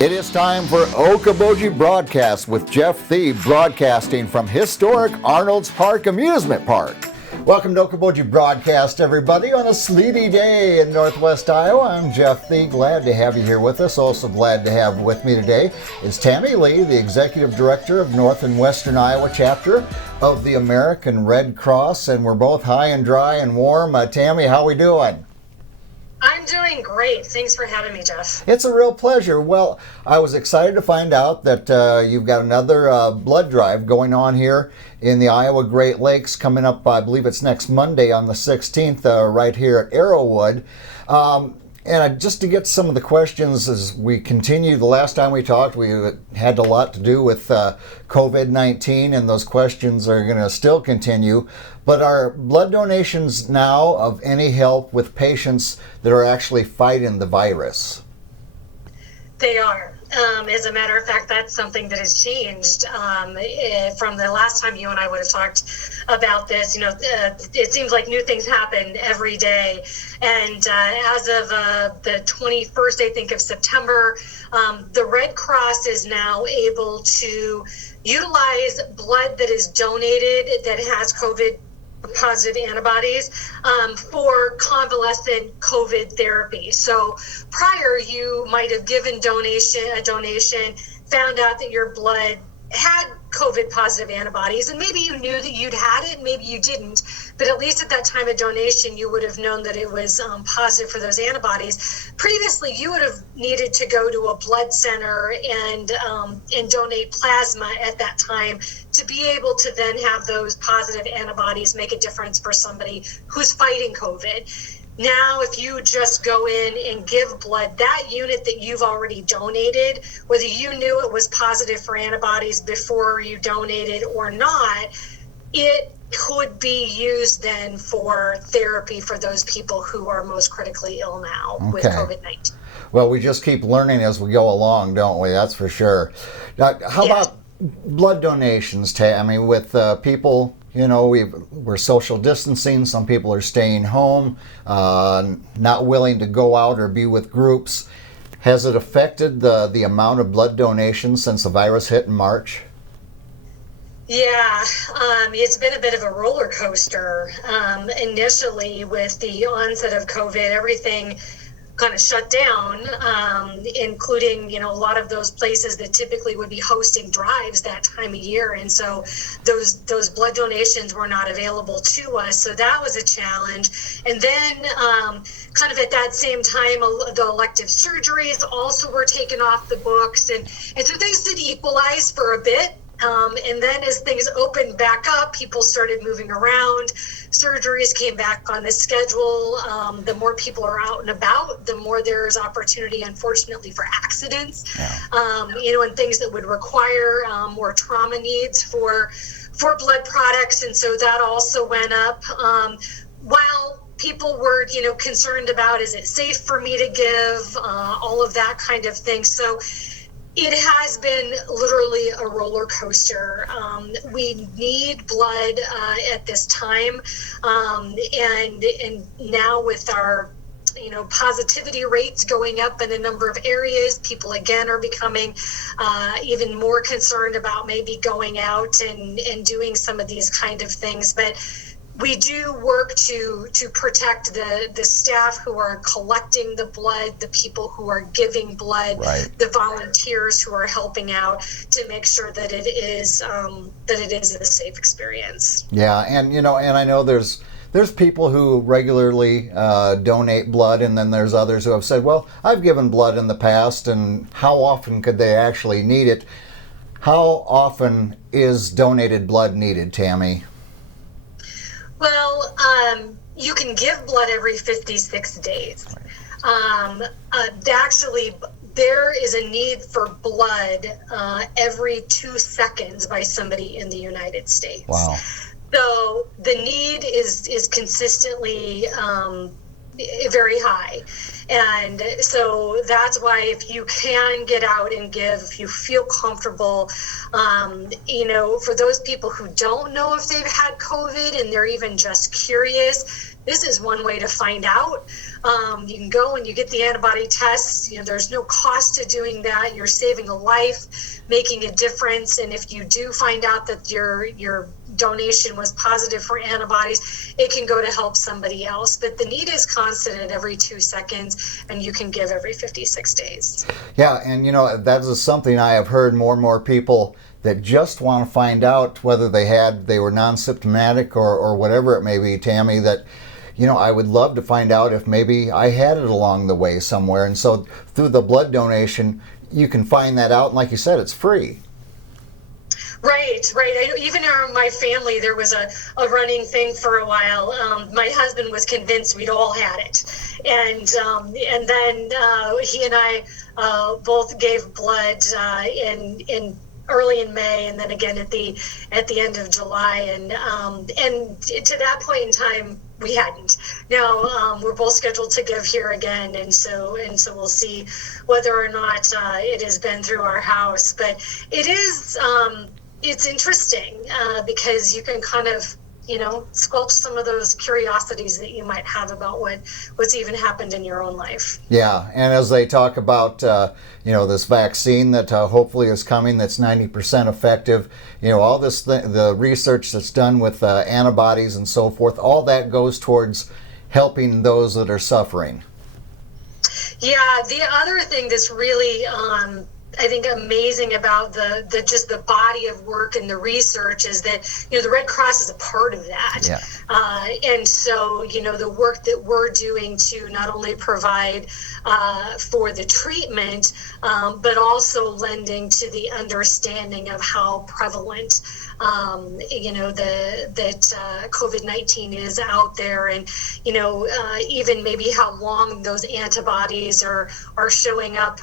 It is time for Okoboji Broadcast with Jeff Thiebe, broadcasting from historic Arnold's Park Amusement Park. Welcome to Okoboji Broadcast, everybody, on a sleety day in Northwest Iowa. I'm Jeff Thiebe, glad to have you here with us. Also glad to have with me today is Tammy Lee, the Executive Director of North and Western Iowa Chapter of the American Red Cross, and we're both high and dry and warm. Tammy, how we doing? I'm doing great. Thanks for having me, Jeff. It's a real pleasure. Well, I was excited to find out that you've got another blood drive going on here in the Iowa Great Lakes coming up, I believe it's next Monday on the 16th, right here at Arrowwood. And just to get some of the questions as we continue, the last time we talked, we had a lot to do with COVID-19, and those questions are going to still continue. But are blood donations now of any help with patients that are actually fighting the virus? They are. As a matter of fact, that's something that has changed from the last time you and I would have talked about this. You know, it seems like new things happen every day. And as of the 21st, I think, of September, the Red Cross is now able to utilize blood that is donated that has COVID positive antibodies for convalescent COVID therapy. So prior, you might have given a donation, found out that your blood had COVID positive antibodies, and maybe you knew that you'd had it, maybe you didn't, but at least at that time of donation, you would have known that it was positive for those antibodies. Previously, you would have needed to go to a blood center and donate plasma at that time to be able to then have those positive antibodies make a difference for somebody who's fighting COVID. Now, if you just go in and give blood, that unit that you've already donated, whether you knew it was positive for antibodies before you donated or not, it could be used then for therapy for those people who are most critically ill now with COVID-19. Well, we just keep learning as we go along, don't we? That's for sure. Now, how about blood donations, Tammy, with people? You know, we're social distancing. Some people are staying home, not willing to go out or be with groups. Has it affected the amount of blood donations since the virus hit in March? Yeah, it's been a bit of a roller coaster. Initially, with the onset of COVID, everything kind of shut down, including, you know, a lot of those places that typically would be hosting drives that time of year. And so those blood donations were not available to us. So that was a challenge. And then kind of at that same time, the elective surgeries also were taken off the books. And so things did equalize for a bit. And then as things opened back up, people started moving around. Surgeries came back on the schedule. The more people are out and about, the more there's opportunity, unfortunately, for accidents, you know, and things that would require more trauma needs for blood products. And so that also went up. While people were, you know, concerned about, is it safe for me to give, all of that kind of thing. So it has been literally a roller coaster. We need blood at this time, and now with our, you know, positivity rates going up in a number of areas, people again are becoming even more concerned about maybe going out and doing some of these kind of things. But we do work to protect the staff who are collecting the blood, the people who are giving blood, the volunteers who are helping out to make sure that it is a safe experience. Yeah, and you know, and I know there's people who regularly donate blood, and then there's others who have said, well, I've given blood in the past, and how often could they actually need it? How often is donated blood needed, Tammy? Well, you can give blood every 56 days. Actually, there is a need for blood every 2 seconds by somebody in the United States. Wow. So the need is consistently very high. And so that's why if you can get out and give, if you feel comfortable, you know, for those people who don't know if they've had COVID and they're even just curious, this is one way to find out. You can go and you get the antibody tests. There's no cost to doing that. You're saving a life, making a difference. And if you do find out that your donation was positive for antibodies, it can go to help somebody else. But the need is constant at every 2 seconds, and you can give every 56 days. Yeah, and that is something I have heard more and more people that just want to find out whether they were non-symptomatic or whatever it may be, Tammy, that I would love to find out if maybe I had it along the way somewhere. And so through the blood donation, you can find that out. And like you said, it's free. Right. Even in my family, there was a running thing for a while. My husband was convinced we'd all had it. And then he and I both gave blood in early in May, and then again at the end of July, and to that point in time we hadn't. Now we're both scheduled to give here again, and so we'll see whether or not it has been through our house. But it is it's interesting because you can kind of squelch some of those curiosities that you might have about what's even happened in your own life. Yeah, and as they talk about, this vaccine that hopefully is coming that's 90% effective, all this, the research that's done with antibodies and so forth, all that goes towards helping those that are suffering. Yeah, the other thing that's really I think amazing about the just the body of work and the research is that the Red Cross is a part of that. Yeah. And so the work that we're doing to not only provide for the treatment, but also lending to the understanding of how prevalent that COVID-19 is out there, and even maybe how long those antibodies are showing up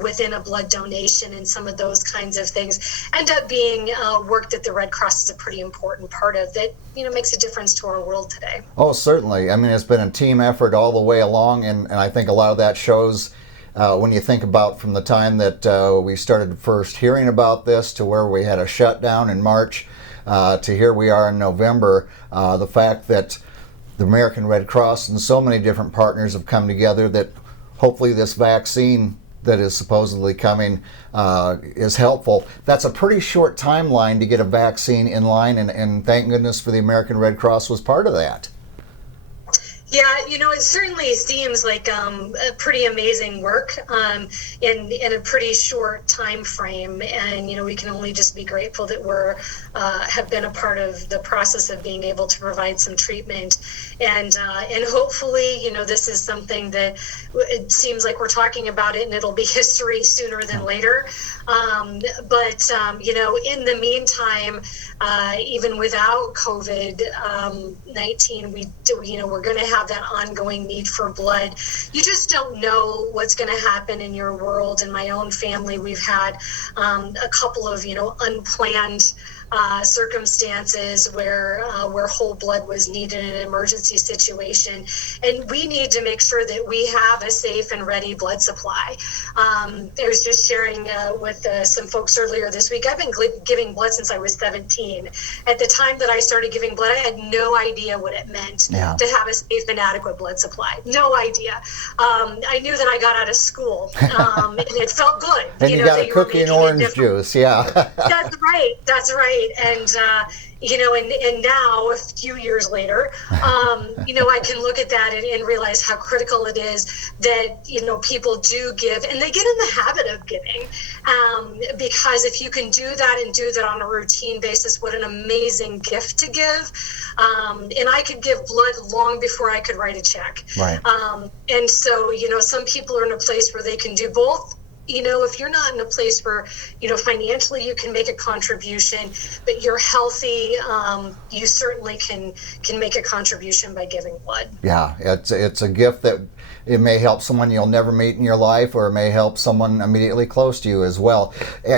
within a blood donation, and some of those kinds of things end up being work that the Red Cross is a pretty important part of that makes a difference to our world today. Oh, certainly. I mean, it's been a team effort all the way along, and I think a lot of that shows when you think about from the time that we started first hearing about this to where we had a shutdown in March to here we are in November, the fact that the American Red Cross and so many different partners have come together, that hopefully this vaccine that is supposedly coming is helpful. That's a pretty short timeline to get a vaccine in line, and thank goodness for the American Red Cross was part of that. Yeah, it certainly seems like a pretty amazing work in a pretty short time frame, and we can only just be grateful that we're have been a part of the process of being able to provide some treatment, and hopefully this is something that it seems like we're talking about it and it'll be history sooner than later. But in the meantime, even without COVID-19, we're going to have that ongoing need for blood. You just don't know what's going to happen in your world. In my own family, we've had a couple of unplanned circumstances where whole blood was needed in an emergency situation, and we need to make sure that we have a safe and ready blood supply. I was just sharing with some folks earlier this week. I've been giving blood since I was 17. At the time that I started giving blood, I had no idea what it meant to have a safe and adequate blood supply. No idea. I knew that I got out of school, and it felt good. And you got a cookie and orange juice, yeah. That's right. And and now a few years later, I can look at that and realize how critical it is that people do give, and they get in the habit of giving, because if you can do that and do that on a routine basis, what an amazing gift to give. And I could give blood long before I could write a check. Right. And so some people are in a place where they can do both. If you're not in a place where, financially you can make a contribution, but you're healthy, you certainly can make a contribution by giving blood. Yeah, it's a gift that it may help someone you'll never meet in your life, or it may help someone immediately close to you as well.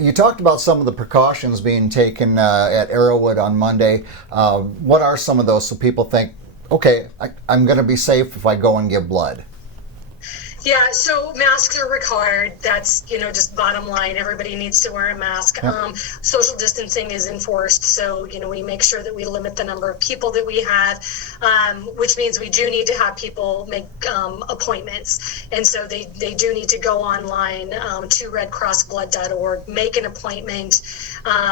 You talked about some of the precautions being taken at Arrowwood on Monday. What are some of those so people think, okay, I'm going to be safe if I go and give blood? Yeah, so masks are required. That's, just bottom line. Everybody needs to wear a mask. Yep. Social distancing is enforced. So, we make sure that we limit the number of people that we have, which means we do need to have people make appointments. And so they do need to go online to redcrossblood.org, make an appointment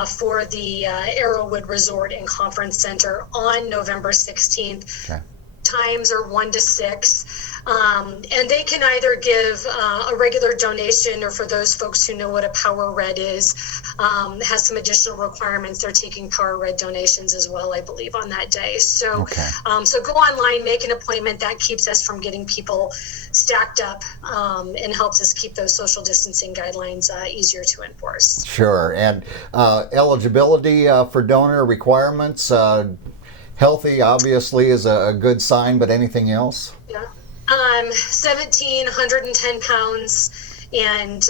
for the Arrowwood Resort and Conference Center on November 16th. Okay. Times are 1 to 6. And they can either give a regular donation, or for those folks who know what a Power Red is, has some additional requirements. They're taking Power Red donations as well, I believe, on that day. So, Okay. So go online, make an appointment. That keeps us from getting people stacked up and helps us keep those social distancing guidelines easier to enforce. Sure. And eligibility for donor requirements, healthy obviously is a good sign, but anything else? Yeah. 17, 110 pounds. And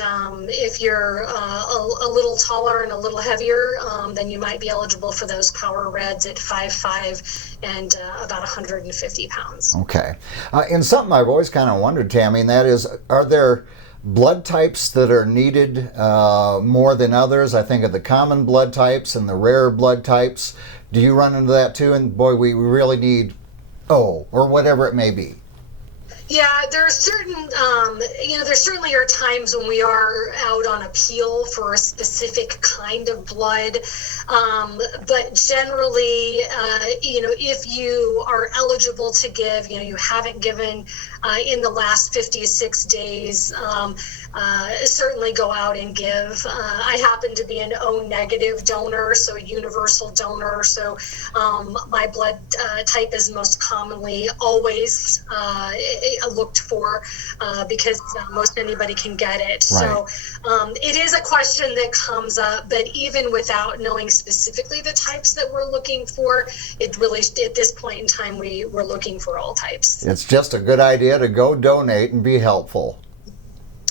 if you're a little taller and a little heavier, then you might be eligible for those Power Reds at 5'5" and about 150 pounds. Okay. And something I've always kind of wondered, Tammy, and that is, are there blood types that are needed more than others? I think of the common blood types and the rare blood types. Do you run into that too? And boy, we really need O, or whatever it may be. Yeah, there are certain, there certainly are times when we are out on appeal for a specific kind of blood. But generally, if you are eligible to give, you haven't given in the last 56 days, certainly go out and give. I happen to be an O negative donor, so a universal donor. So my blood type is most commonly always looked for because most anybody can get it. Right. So it is a question that comes up, but even without knowing specifically the types that we're looking for, it really, at this point in time, we're looking for all types. It's just a good idea to go donate and be helpful.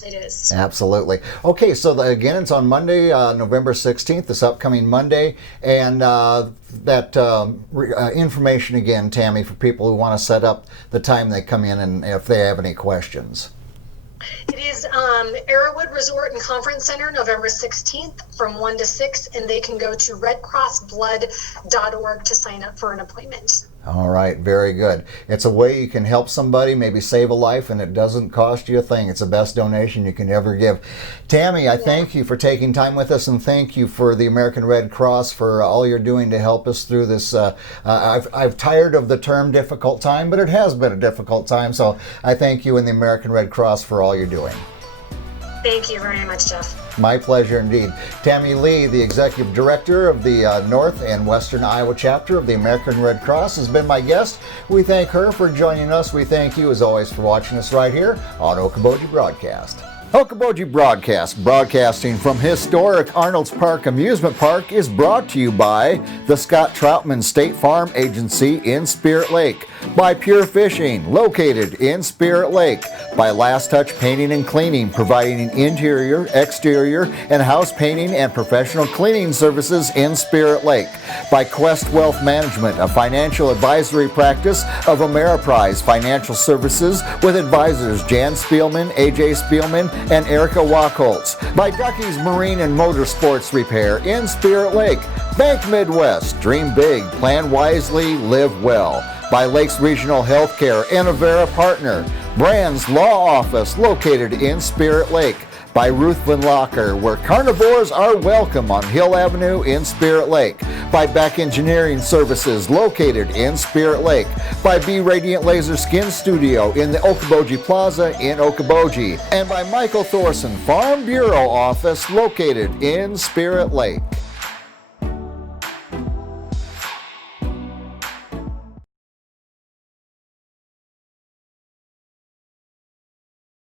It is. Absolutely. Okay, so again, it's on Monday, November 16th, this upcoming Monday. And that information again, Tammy, for people who want to set up the time they come in and if they have any questions. It is Arrowwood Resort and Conference Center, November 16th from 1 to 6, and they can go to redcrossblood.org to sign up for an appointment. All right, very good. It's a way you can help somebody, maybe save a life, and it doesn't cost you a thing. It's the best donation you can ever give. Tammy, I thank you for taking time with us, and thank you for the American Red Cross for all you're doing to help us through this. I've tired of the term difficult time, but it has been a difficult time, so I thank you and the American Red Cross for all you're doing. Thank you very much, Jeff. My pleasure indeed. Tammy Lee, the Executive Director of the North and Western Iowa chapter of the American Red Cross, has been my guest. We thank her for joining us. We thank you, as always, for watching us right here on Okoboji Broadcast. Okoboji Broadcast, broadcasting from historic Arnold's Park Amusement Park, is brought to you by the Scott Troutman State Farm Agency in Spirit Lake, by Pure Fishing, located in Spirit Lake, by Last Touch Painting and Cleaning, providing interior, exterior, and house painting and professional cleaning services in Spirit Lake, by Quest Wealth Management, a financial advisory practice of Ameriprise Financial Services with advisors Jan Spielman, AJ Spielman, and Erica Wachholtz, by Ducky's Marine and Motorsports Repair in Spirit Lake, Bank Midwest, dream big, plan wisely, live well, by Lakes Regional Healthcare and Avera Partner, Brand's Law Office located in Spirit Lake, by Ruthven Locker, where carnivores are welcome on Hill Avenue in Spirit Lake, by Beck Engineering Services located in Spirit Lake, by B Radiant Laser Skin Studio in the Okoboji Plaza in Okoboji, and by Michael Thorson Farm Bureau Office located in Spirit Lake.